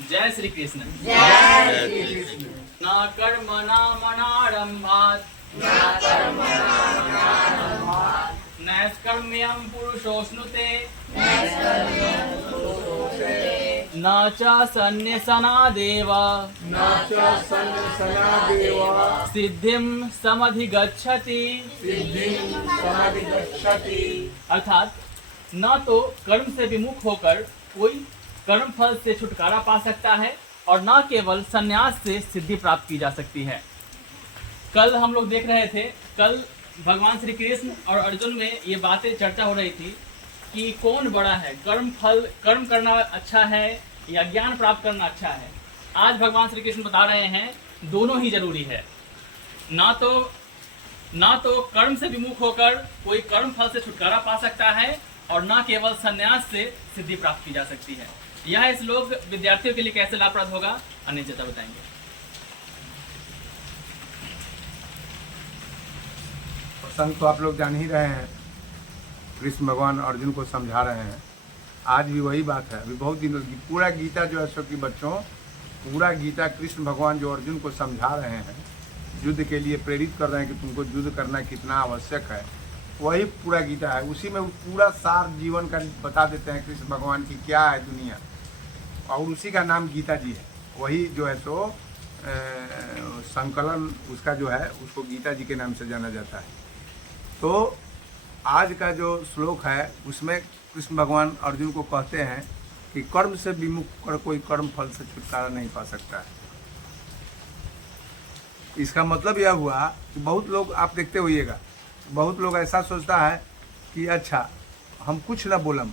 जय श्री कृष्ण। जय श्री कृष्ण। न कर्मणामनारम्भात् नैष्कर्म्यं पुरुषोऽश्नुते न च सन्न्यसनादेव सिद्धिं समधिगच्छति। अर्थात न तो कर्म से विमुख होकर कोई कर्म फल से छुटकारा पा सकता है और न केवल संन्यास से सिद्धि प्राप्त की जा सकती है। कल हम लोग देख रहे थे, कल भगवान श्री कृष्ण और अर्जुन में ये बातें चर्चा हो रही थी कि कौन बड़ा है, कर्म करना अच्छा है या ज्ञान प्राप्त करना अच्छा है। आज भगवान श्री कृष्ण बता रहे हैं दोनों ही जरूरी है। ना तो कर्म से विमुख होकर कोई कर्म फल से छुटकारा पा सकता है और न केवल संन्यास से सिद्धि प्राप्त की जा सकती है। यह श्लोक विद्यार्थियों के लिए कैसे लाभप्रद होगा अनिल जी बताएंगे। प्रसंग तो आप लोग जान ही रहे हैं, कृष्ण भगवान अर्जुन को समझा रहे हैं। आज भी वही बात है। अभी बहुत दिनों की पूरा गीता जो है सो कि बच्चों, पूरा गीता कृष्ण भगवान जो अर्जुन को समझा रहे हैं, युद्ध के लिए प्रेरित कर रहे हैं कि तुमको युद्ध करना कितना आवश्यक है, वही पूरा गीता है। उसी में पूरा सार जीवन का बता देते हैं कृष्ण भगवान की क्या है दुनिया, और उसी का नाम गीता जी है। वही जो है सो संकलन उसका जो है उसको गीता जी के नाम से जाना जाता है। तो आज का जो श्लोक है उसमें कृष्ण भगवान अर्जुन को कहते हैं कि कर्म से विमुख कर कोई कर्म फल से छुटकारा नहीं पा सकता है। इसका मतलब यह हुआ कि बहुत लोग, आप देखते होइएगा, बहुत लोग ऐसा सोचता है कि अच्छा हम कुछ ना बोलम,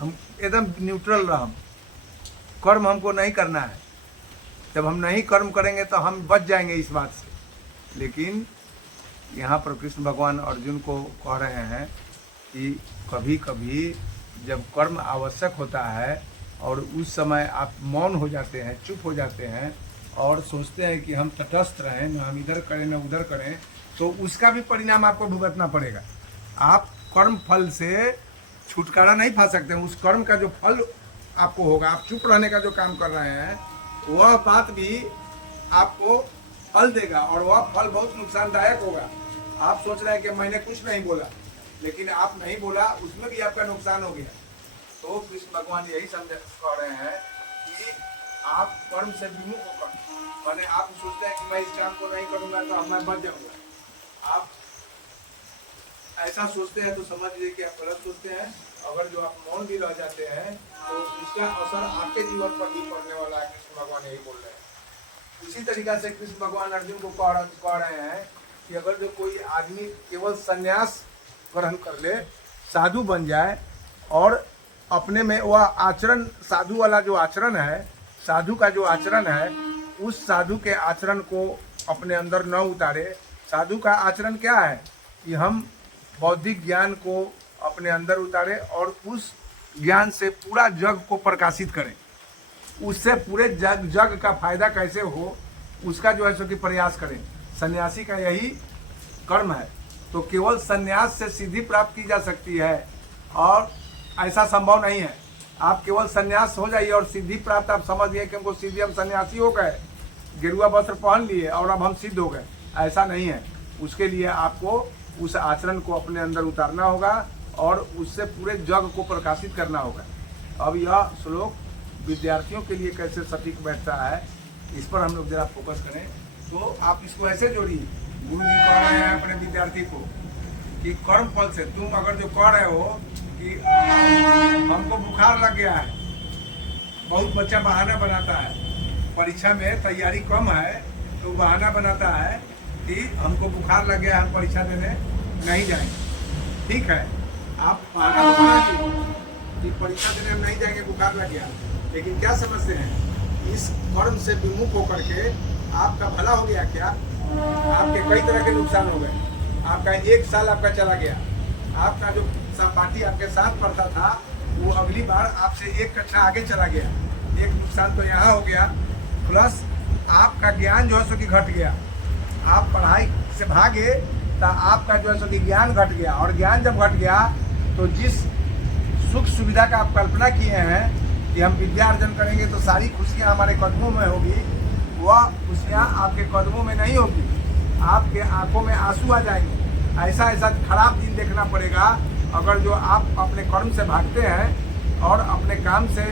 हम एकदम न्यूट्रल रहम, कर्म हमको नहीं करना है। जब हम नहीं कर्म करेंगे तो हम बच जाएंगे इस बात से। लेकिन यहाँ पर कृष्ण भगवान अर्जुन को कह रहे हैं कि कभी कभी जब कर्म आवश्यक होता है और उस समय आप मौन हो जाते हैं, चुप हो जाते हैं और सोचते हैं कि हम तटस्थ रहें, न हम इधर करें न उधर करें, तो उसका भी परिणाम आपको भुगतना पड़ेगा। आप कर्म फल से छुटकारा नहीं पा सकते हैं। उस कर्म का जो फल आपको होगा, आप चुप रहने का जो काम कर रहे हैं, वह बात भी आपको फल देगा और वह फल बहुत नुकसानदायक होगा। आप सोच रहे हैं कि मैंने कुछ नहीं बोला, लेकिन आप नहीं बोला, उसमें भी आपका नुकसान हो गया। तो कृष्ण भगवान यही समझ कह रहे हैं कि आप कर्म से विमुख होकर, माने आप सोचते हैं कि मैं इस काम को नहीं करूंगा तो मैं बच जाऊंगा। आप ऐसा सोचते हैं तो समझ लीजिए कि आप गलत सोचते हैं। अगर जो आप मौन भी रह जाते हैं तो इसका असर आपके जीवन पर भी पड़ने वाला है। कृष्ण भगवान यही बोल रहे हैं। इसी तरीका से कृष्ण भगवान अर्जुन को कह रहे हैं कि अगर जो कोई आदमी केवल संन्यास ग्रहण कर ले, साधु बन जाए और अपने में वह आचरण, साधु वाला जो आचरण है, साधु का जो आचरण है, उस साधु के आचरण को अपने अंदर न उतारे। साधु का आचरण क्या है कि हम बौद्धिक ज्ञान को अपने अंदर उतारे और उस ज्ञान से पूरा जग को प्रकाशित करें। उससे पूरे जग का फायदा कैसे हो उसका जो है सो कि प्रयास करें। सन्यासी का यही कर्म है। तो केवल सन्यास से सिद्धि प्राप्त की जा सकती है और ऐसा संभव नहीं है। आप केवल सन्यास हो जाइए और सिद्धि प्राप्त, आप समझ गए कि हमको सिद्धि, हम सन्यासी हो गए, गेरुआ वस्त्र पहन लिए और अब हम सिद्ध हो गए, ऐसा नहीं है। उसके लिए आपको उस आचरण को अपने अंदर उतारना होगा और उससे पूरे जग को प्रकाशित करना होगा। अब यह श्लोक विद्यार्थियों के लिए कैसे सटीक बैठता है, इस पर हम लोग जरा फोकस करें। तो आप इसको ऐसे जोड़िए, गुरु जी कह रहे हैं अपने विद्यार्थी को कि कर्म फल से तुम अगर जो कह रहे हो कि हमको बुखार लग गया है, बहुत बच्चा बहाना बनाता है, परीक्षा में तैयारी कम है तो बहाना बनाता है कि हमको बुखार लग गया, हम परीक्षा देने नहीं जाएंगे। ठीक है, आप बहाना तो बनाइए कि परीक्षा देने हम नहीं जाएंगे, बुखार लग गया, लेकिन क्या समझते हैं इस कर्म से विमुख होकर के आपका भला हो गया क्या? आपके कई तरह के नुकसान हो गए। आपका 1 साल आपका चला गया, आपका जो सहपाठी आपके साथ पढ़ता था वो अगली बार आपसे 1 कक्षा आगे चला गया। एक नुकसान तो यहाँ हो गया, प्लस आपका ज्ञान जो है सो कि घट गया। आप पढ़ाई से भागे तो आपका जो है सो कि ज्ञान घट गया, और ज्ञान जब घट गया तो जिस सुख सुविधा का आप कल्पना किए हैं, कि हम विद्यार्जन करेंगे तो सारी खुशियाँ हमारे कदमों में होगी, वह खुशियाँ आपके कदमों में नहीं होगी, आपके आंखों में आंसू आ जाएंगे। ऐसा ऐसा खराब दिन देखना पड़ेगा अगर जो आप अपने कर्म से भागते हैं और अपने काम से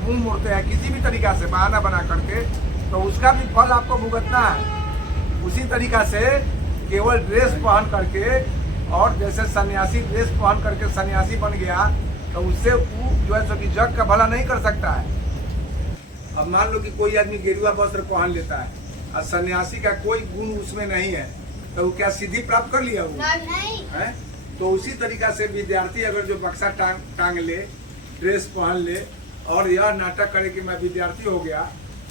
मुंह मोड़ते हैं किसी भी तरीका से बहाना बना करके, तो उसका भी फल आपको भुगतना है। उसी तरीका से केवल ड्रेस पहन करके, और जैसे सन्यासी ड्रेस पहन करके सन्यासी बन गया तो उससे वो जो है सो कि जग का भला नहीं कर सकता है। अब मान लो कि कोई आदमी गेरुआ वस्त्र पहन लेता है और सन्यासी का कोई गुण उसमें नहीं है, तो वो क्या सिद्धि प्राप्त कर लिया वो? नहीं। है? तो उसी तरीका से विद्यार्थी अगर जो बक्सा टांग ले, ड्रेस पहन ले और यह नाटक करे कि मैं विद्यार्थी हो गया,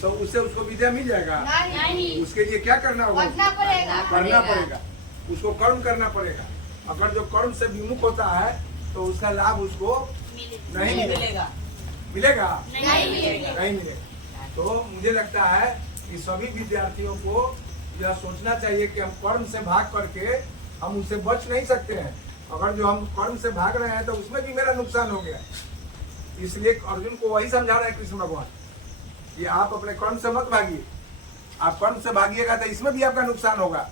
तो उससे उसको विद्या मिल जाएगा? नहीं। उसके लिए क्या करना होगा? करना पड़ेगा। उसको कर्म करना पड़ेगा। अगर जो कर्म से विमुख होता है तो उसका लाभ उसको नहीं मिलेगा। मिलेगा? नहीं मिलेगा। नहीं मिलेगा। तो मुझे लगता है कि सभी विद्यार्थियों को यह सोचना चाहिए कि हम कर्म से भाग करके हम उससे बच नहीं सकते हैं। अगर जो हम कर्म से भाग रहे हैं तो उसमें भी मेरा नुकसान हो गया। इसलिए अर्जुन को वही समझा रहे हैं कृष्ण भगवान कि आप अपने कर्म से मत भागिए। आप कर्म से भागिएगा तो इसमें भी आपका नुकसान होगा।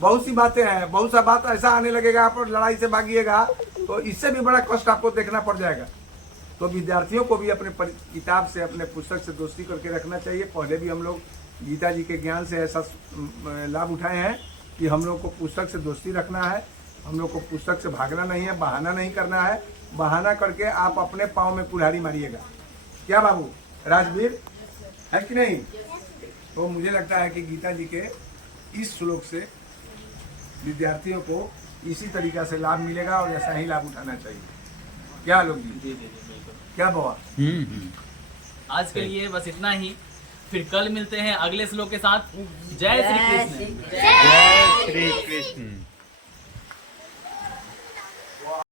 बहुत सी बातें हैं, बहुत सा बात ऐसा आने लगेगा, आप लड़ाई से भागिएगा तो इससे भी बड़ा कष्ट आपको देखना पड़ जाएगा। तो विद्यार्थियों को भी अपने किताब से, अपने पुस्तक से दोस्ती करके रखना चाहिए। पहले भी हम लोग गीता जी के ज्ञान से ऐसा लाभ उठाए हैं कि हम लोग को पुस्तक से दोस्ती रखना है, हम लोग को पुस्तक से भागना नहीं है, बहाना नहीं करना है। बहाना करके आप अपने पाँव में कुल्हाड़ी मारिएगा। क्या बाबू राजवीर, है कि नहीं? तो मुझे लगता है कि गीता जी के इस श्लोक से विद्यार्थियों को इसी तरीका से लाभ मिलेगा और ऐसा ही लाभ उठाना चाहिए। क्या लोग जी? जी बिल्कुल। क्या बाबा? आज के लिए बस इतना ही, फिर कल मिलते हैं अगले श्लोक के साथ। जय श्री कृष्ण। जय श्री कृष्ण।